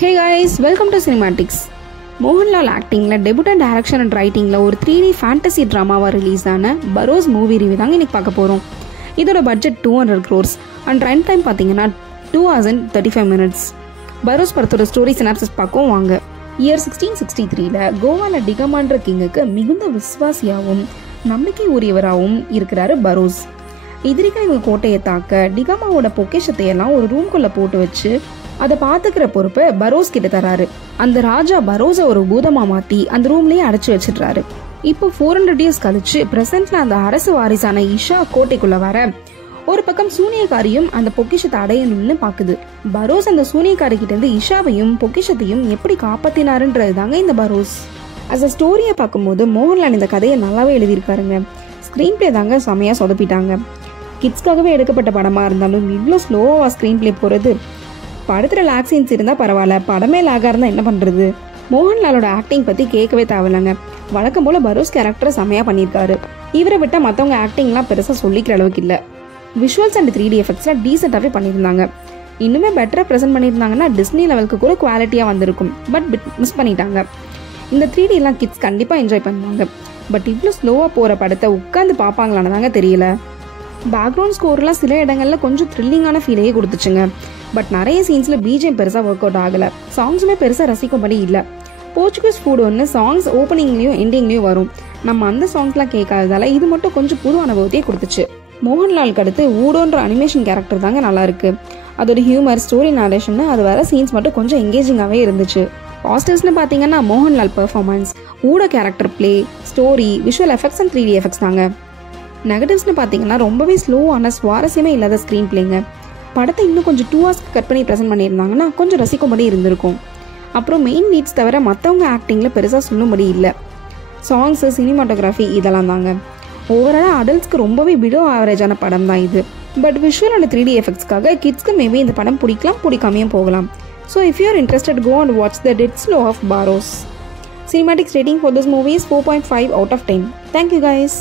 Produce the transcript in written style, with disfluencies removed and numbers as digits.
Hey guys, welcome to Cinematics. Mohanlal ஆக்டிங்கில் debut and direction and ரைட்டிங்கில் ஒரு 3D ஃபேண்டசி ட்ராமாவாக ரிலீஸ் ஆன பரோஸ் மூவி ரிவ்யூ தாங்க இன்றைக்கி பார்க்க போகிறோம். இதோட budget 200 crores and run time பார்த்தீங்கன்னா 2 hours and 35 minutes. பரோஸ் படத்தோட ஸ்டோரி சினாப்சிஸ் பார்க்கவும் வாங்க. இயர் 1663 கோவாவில் டிகமான்ற கிங்குக்கு மிகுந்த விசுவாசியாகவும் நம்பிக்கை உரியவராகவும் இருக்கிறாரு பரோஸ். எதிரிகள் இவங்க கோட்டையை தாக்க டிகமாவோட பொக்கிஷத்தை எல்லாம் ஒரு ரூம்குள்ளே போட்டு வச்சு அதை பார்த்துக்கிற பொறுப்பை பரோஸ் கிட்ட தராரு. அந்த ராஜா பரோஸை ஒரு பூதமா மாத்தி அந்த ரூம்லயே அடைச்சு வச்சிடுறாரு. இப்போ 400 years கழிச்சு பிரசன்ட்ல அந்த அரசு வாரிசான இஷா கோட்டைக்குள்ள வர ஒரு பக்கம் சூனியக்காரியும் அந்த பொக்கிஷத்தை அடையணும்னு பாக்குது. பரோஸ் அந்த சூனியக்காரி கிட்ட இருந்து இஷாவையும் பொக்கிஷத்தையும் எப்படி காப்பாத்தினாருன்றது தாங்க இந்த பரோஸ். அஸ் அ ஸ்டோரியை பார்க்கும்போது மோகன்லால் இந்த கதையை நல்லாவே எழுதியிருக்காருங்க. ஸ்க்ரீன் பிளே தாங்க செமையா சொதப்பிட்டாங்க. கிட்ஸ்க்காகவே எடுக்கப்பட்ட படமா இருந்தாலும் இவ்வளோ ஸ்லோவா ஸ்க்ரீன் பிளே போறது. படத்தில் லாக் சீன்ஸ் இருந்தால் பரவாயில்ல, படமே லாகாக இருந்தால் என்ன பண்ணுறது? மோகன்லாலோட ஆக்டிங் பற்றி கேட்கவே தேவையில்லைங்க. வழக்கம் போல் பரோஸ் கேரக்டரை செமையாக பண்ணியிருக்காரு. இவரை விட்டால் மற்றவங்க ஆக்டிங்லாம் பெருசாக சொல்லிக்கிற அளவுக்கு இல்லை. விஷுவல்ஸ் அண்ட் 3D எஃபெக்ட்ஸ்லாம் டீசெண்டாகவே பண்ணியிருந்தாங்க. இன்னுமே பெட்டராக ப்ரெசென்ட் பண்ணியிருந்தாங்கன்னா டிஸ்னி லெவலுக்கு கூட குவாலிட்டியாக வந்திருக்கும். பட் மிஸ் பண்ணிட்டாங்க. இந்த 3Dலாம் கிட்ஸ் கண்டிப்பாக என்ஜாய் பண்ணுவாங்க. பட் இவ்வளோ ஸ்லோவாக போகிற படத்தை உட்காந்து பார்ப்பாங்களான்னு தாங்க தெரியல. பேக்ரவுண்ட் ஸ்கோர்லாம் சில இடங்களில் கொஞ்சம் த்ரில்லிங்கான ஃபீலையே கொடுத்துச்சுங்க. பட் நிறைய சீன்ஸில் பிஜிஎம் பெருசாக ஒர்க் அவுட் ஆகலை. சாங்ஸுமே பெருசாக ரசிக்கும்படி இல்லை. போர்ச்சுகீஸ் ஃபுட் ஒன்று சாங்ஸ் ஓப்பனிங்லேயும் எண்டிங்லேயும் வரும். நம்ம அந்த சாங்ஸ்லாம் கேட்காததால இது மட்டும் கொஞ்சம் புது அனுபவத்தையே கொடுத்துச்சு. மோகன்லாலுக்கு அடுத்து ஊடோன்ற அனிமேஷன் கேரக்டர் தாங்க நல்லா இருக்கு. அதோட ஹியூமர், ஸ்டோரி நரேஷன், அது வர சீன்ஸ் மட்டும் கொஞ்சம் எங்கேஜிங்காகவே இருந்துச்சு. பாசிட்டிவ்ஸ்னு பார்த்தீங்கன்னா மோகன்லால் பெர்ஃபார்மன்ஸ், ஊட character play, story, visual effects and 3D effects தாங்க. நெகட்டிவ்ஸ்னு பார்த்தீங்கன்னா ரொம்பவே ஸ்லோவான சுவாரஸ்யமே இல்லாத ஸ்க்ரீன் பிளேங்க. படத்தை இன்னும் கொஞ்சம் 2 hours கட் பண்ணி ப்ரெசென்ட் பண்ணியிருந்தாங்கன்னா கொஞ்சம் ரசிக்கும்படி இருந்திருக்கும். அப்புறம் மெயின் லீட்ஸ் தவிர மற்றவங்க ஆக்டிங்கில் பெருசாக சொல்லும்படி இல்லை. சாங்ஸு, சினிமாட்டோகிராஃபி இதெல்லாம் தாங்க. ஓவராலாக அடல்ட்ஸ்க்கு ரொம்பவே பிலோ ஆவரேஜான படம் தான் இது. பட் விஷுவல் அண்ட் 3D எஃபெக்ட்ஸ்க்காக கிட்ஸ்க்கு மேபி இந்த படம் பிடிக்கலாம், பிடிக்காமையும் போகலாம். So if you are interested, go and watch the Dead Slow of Barrows. Cinematics rating for this movie is 4.5 out of 10. Thank you guys.